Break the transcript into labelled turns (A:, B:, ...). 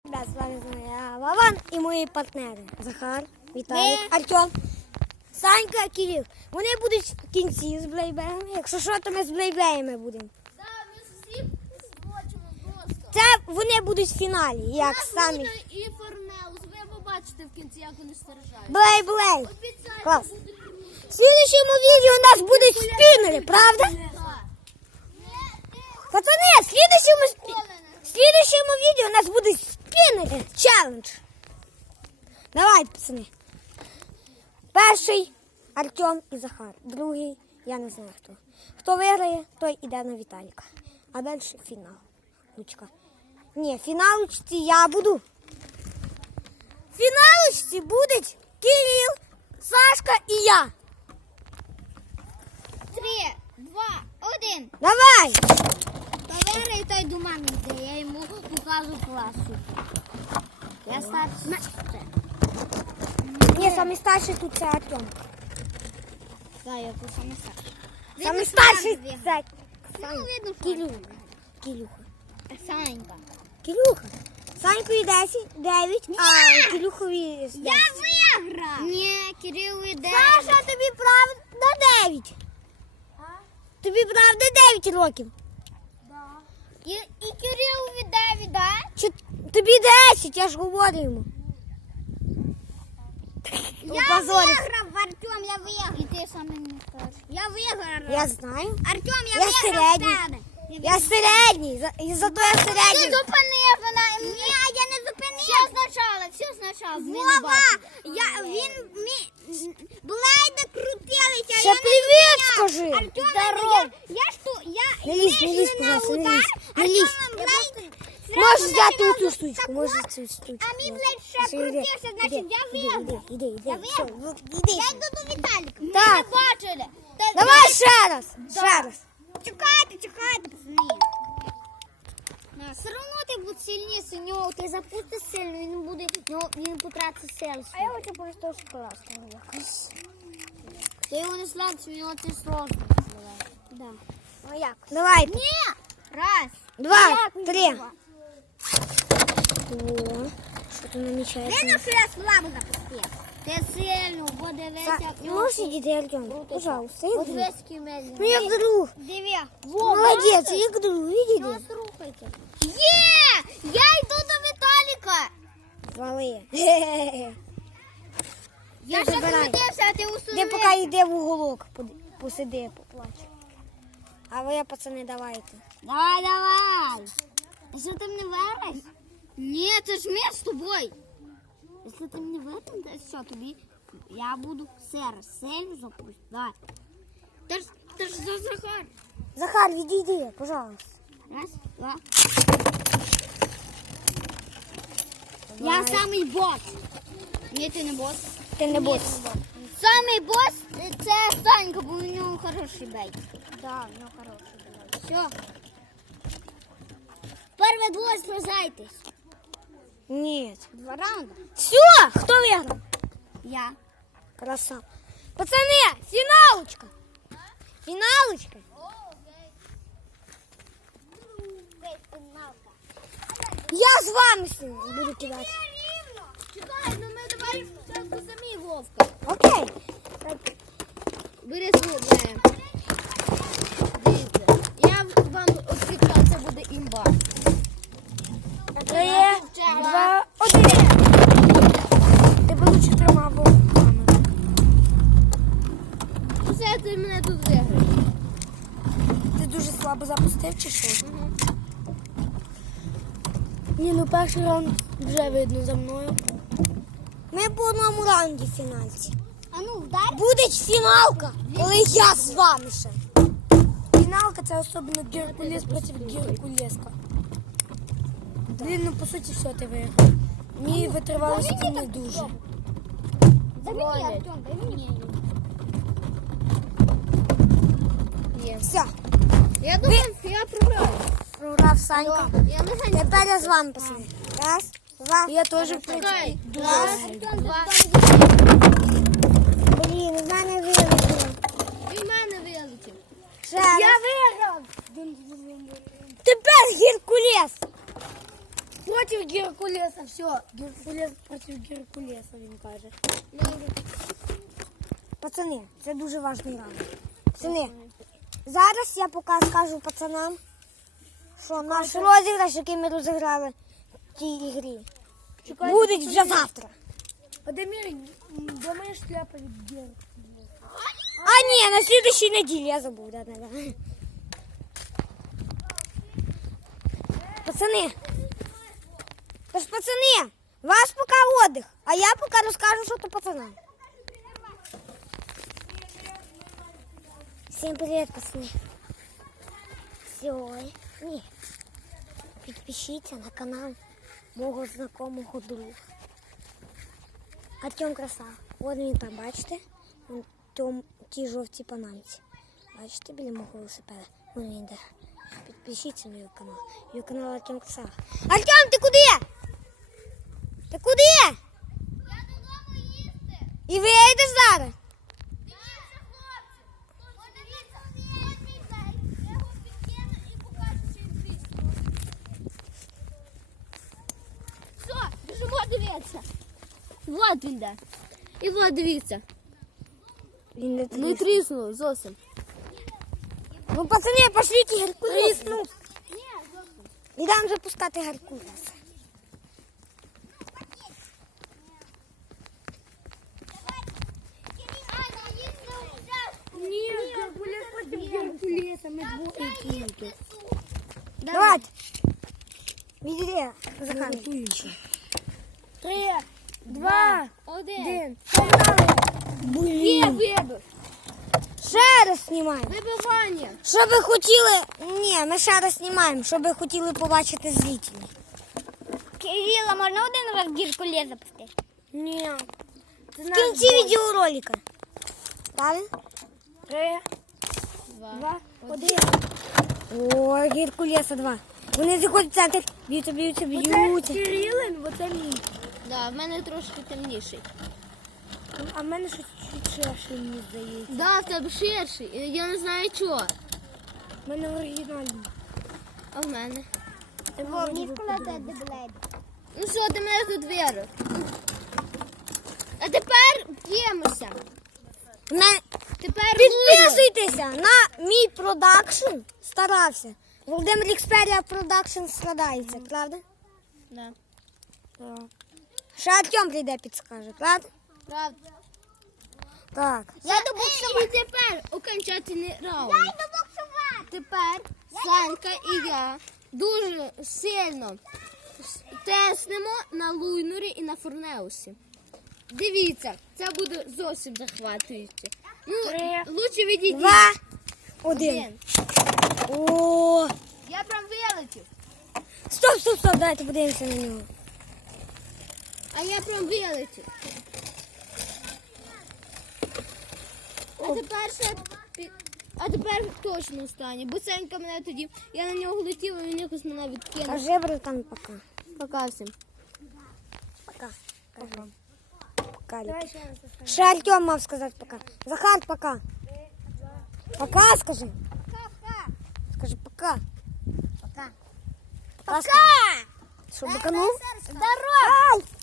A: Ребят, з вами я Вован і мої партнери. Захар, Віталій, Артем, Санька, Кирил. Вони будуть в кінці з блейбеями. Якщо що, то ми з блейбеями будемо.
B: Так, ми всі злочимо просто.
A: Це вони будуть в фіналі, як самі.
B: І Форнеус. Ви побачите в кінці, як вони страждають.
A: Блей-блей.
B: Обіцяю,
A: Клас.
B: буде
A: В слідчому відео у нас будуть спінери, правда?
B: так.
A: Пацани, в слідчому відео у нас будуть спінери. Челендж. Давайте, пацани. Перший Артем і Захар. Другий, я не знаю хто. Хто виграє, той іде на Віталіка. А далі фінал. Лучка. Ні, в фіналочці я буду. В фіналочці будуть Кирил, Сашка і я.
B: 3, 2, 1.
A: Давай!
B: Повери, той до мами йде. Я йому покажу класу. Я старший.
A: Ні, самий старший тут це Артем.
B: Так, я тут саме старший.
A: Самий старший це
B: Ну, видно, що
A: Кирюха. Кирюха.
B: Санька.
A: Кирюха. Санькові 9, а Кирюхові 10.
B: Я виграв! Ні, Кирил іде.
A: Саша, тобі правда 9? Тобі правда 9 років?
B: І Кирил віддає, да?
A: Чи тобі 10, я ж говорю йому.
B: виграв, Артем, я виграв. І ти саме не старший. Я виграв.
A: Я знаю.
B: Артем,
A: Я середній. Я середній, зато я
B: Ти
A: середній.
B: зупинив вона. Ні, я не зупинив. Все спочатку. Вова, блейда крутилися.
A: Ще привіт скажи.
B: Артем,
A: Здоров.
B: я
A: Не лізь, пожалуйста, не лізь. Не лізь. Можеш взяти цю штучку, можеш цю штучку.
B: А мій блейд ще
A: Все, іди,
B: крутився, значить я виграв.
A: Іди.
B: Я
A: Все,
B: виграв.
A: ну, іди.
B: Я йду до Віталіка. Ми
A: Так.
B: не бачили.
A: Давай ще раз. Ще раз.
B: Чекайте, пацани. Все одно ти будеш сильніше нього, ти запустиш сильно, він потратить силу.
A: А я хочу просто класного якось.
B: Ти його не слабше, у нього це сложно.
A: Да. Ну як? Давай.
B: Ні! Раз.
A: 2, 3. О, що тут намічається?
B: Видно, що я слабо запустив. Ти сильно, бо дивися.
A: Можеш іти, Артем? Пожалуйста,
B: От
A: іди.
B: весь кімель.
A: Ну як друг.
B: Диви.
A: Молодець, як друг, іди.
B: Не слухайте. Є! Я йду до Віталіка.
A: Звали.
B: Я ще
A: забирай.
B: крутився, а ти
A: Де
B: установив.
A: поки йде в уголок, посиди, поплач. А ви, пацани, давайте.
B: Давай. Якщо ти мене виграєш? Ні, це ж ми з тобою. Якщо ти мене виграєш, то що тобі? Я буду зараз сильно запустити. Давай. Ти ж за Захар.
A: Захар, відійди, пожалуйста.
B: Раз, два. Я самий бос. Ні, ти не бос.
A: Ти не бос.
B: Самий бос це Санька, бо у нього хороший бейт.
A: Так, ну хороший.
B: Все. Перше двоє сражайтесь.
A: Ні.
B: 2 раунда.
A: Все, хто виграв?
B: Я.
A: Краса. Пацани, фіналочка. Фіналочка. Я з вами сьогодні буду кидати.
B: Чекай, ну ми давай спочатку самі, Вовка.
A: Окей.
B: Бери зубне. Дивіться. Я вам обіцяв, це буде імба.
A: 3, 2, 1. Ти би лучше тримав камеру.
B: Усе ти мене тут виграєш.
A: Ти дуже слабо запустив чи що? Ні, ну перший раунд вже видно за мною. Ми по одному раунді в фінальці.
B: А ну, вдар.
A: Буде фіналка, коли я з вами ще. Фіналка це особливо Геркулес проти Геркулеска. Блін, ну по суті все ти виграв. Мені витривалося не дуже.
B: Дай мені, Артем, дай мені. Є.
A: Все,
B: Я думаю, я програю.
A: програв Санька.
B: Я не знаю.
A: Тепер я з вами пацани. Раз, два. Я теж
B: Чекай.
A: Раз,
B: Два.
A: Блін, в мене вилетіло.
B: І в мене вилетів.
A: Ще раз. Я виграв. Тепер Геркулес. Проти Геркулеса, все. Геркулес проти Геркулеса, він каже. Пацани, це дуже важний раунд. Пацани, зараз я поки скажу пацанам, що наш розіграш, який ми розіграли в тій ігрі, буде вже завтра.
B: Адамир, думаєш, шляпа від Геркулеса?
A: А ні, на слідущій неділі, я забув. Да. Пацани, тож пацани, вас поки отдих, а я поки розкажу, що то пацанам. Всем привет, пацаны. Все, ні. Підпишіться на канал мого знакомого друга. Артем Красава. От він там, бачите? Ті жовті панамці. Бачите, біля мого велосипеда? Вон він йде. Підпишіться на його канал. Його канал Артем Красава. Артем, ти куди? Ти куди?
B: Я додому їсти.
A: І вийдеш зараз?
B: Дивіться, хлопці. Подивіться, я мій зайць. Я його підкину і покажу, що він тріснув. Все, біжимо дивитися. Вот він де. І вот дивіться.
A: Він не
B: Не
A: тріснув.
B: тріснуло зовсім.
A: Ну, пацани, пошліть Геркулес.
B: Тріснув.
A: Ідемо запускати Геркулеса.
B: Ні, Геркулес проти Геркулеса, ми двоє тільки.
A: Давайте. Відійди, Захар.
B: 3, 2, 1. Є
A: Блін.
B: вибір.
A: Ще раз знімаємо.
B: Вибивання.
A: Що ви хотіли? Ні, ми ще раз знімаємо, що ви хотіли побачити зрителі.
B: Кирила, можна один раз Геркулес запустити?
A: Ні. В кінці відеоролика. Правильно?
B: 3, 2, 1.
A: О, Геркулеса 2. Вони заходять в центр. Б'ються, б'ються, б'ються.
B: Кирилин, оце мій. Да, в мене трошки темніший.
A: А в мене щось чуть ширше, мені здається.
B: Да, в тебе ширший. Я не знаю чого.
A: В мене оригінальний.
B: А в мене?
A: Блейд.
B: Ну що, ти мене тут вірив? А тепер п'ємося. Тепер
A: Підписуйтеся на мій продакшн. Старався. Володимир Іксперія продакшн старається, правда?
B: Да.
A: Ще Артем прийде підскаже, правда?
B: Правда.
A: Так.
B: Я добуксував. І тепер окончательний раунд. Я добуксував. Тепер Санька і я дуже сильно теснемо на Луйнурі і на Форнеусі. Дивіться, це буде зовсім захватуюче. Ну, лучше відійдіть.
A: 2, 1. О,
B: Я прям вилетів.
A: стоп, давайте подивимося на нього.
B: А я прям вилетів. А тепер точно останнє, бо Санька мене тоді, я на нього летів, і він якось мене відкинув.
A: Кажи, братан, пока.
B: Пока всім.
A: Пока. Пока. Лік. Ще Артем мав сказати пока. Захар, пока. Пока, скажи. Скажи пока. Пока. Пока. Що, баканув?
B: Здорово!
A: Ай!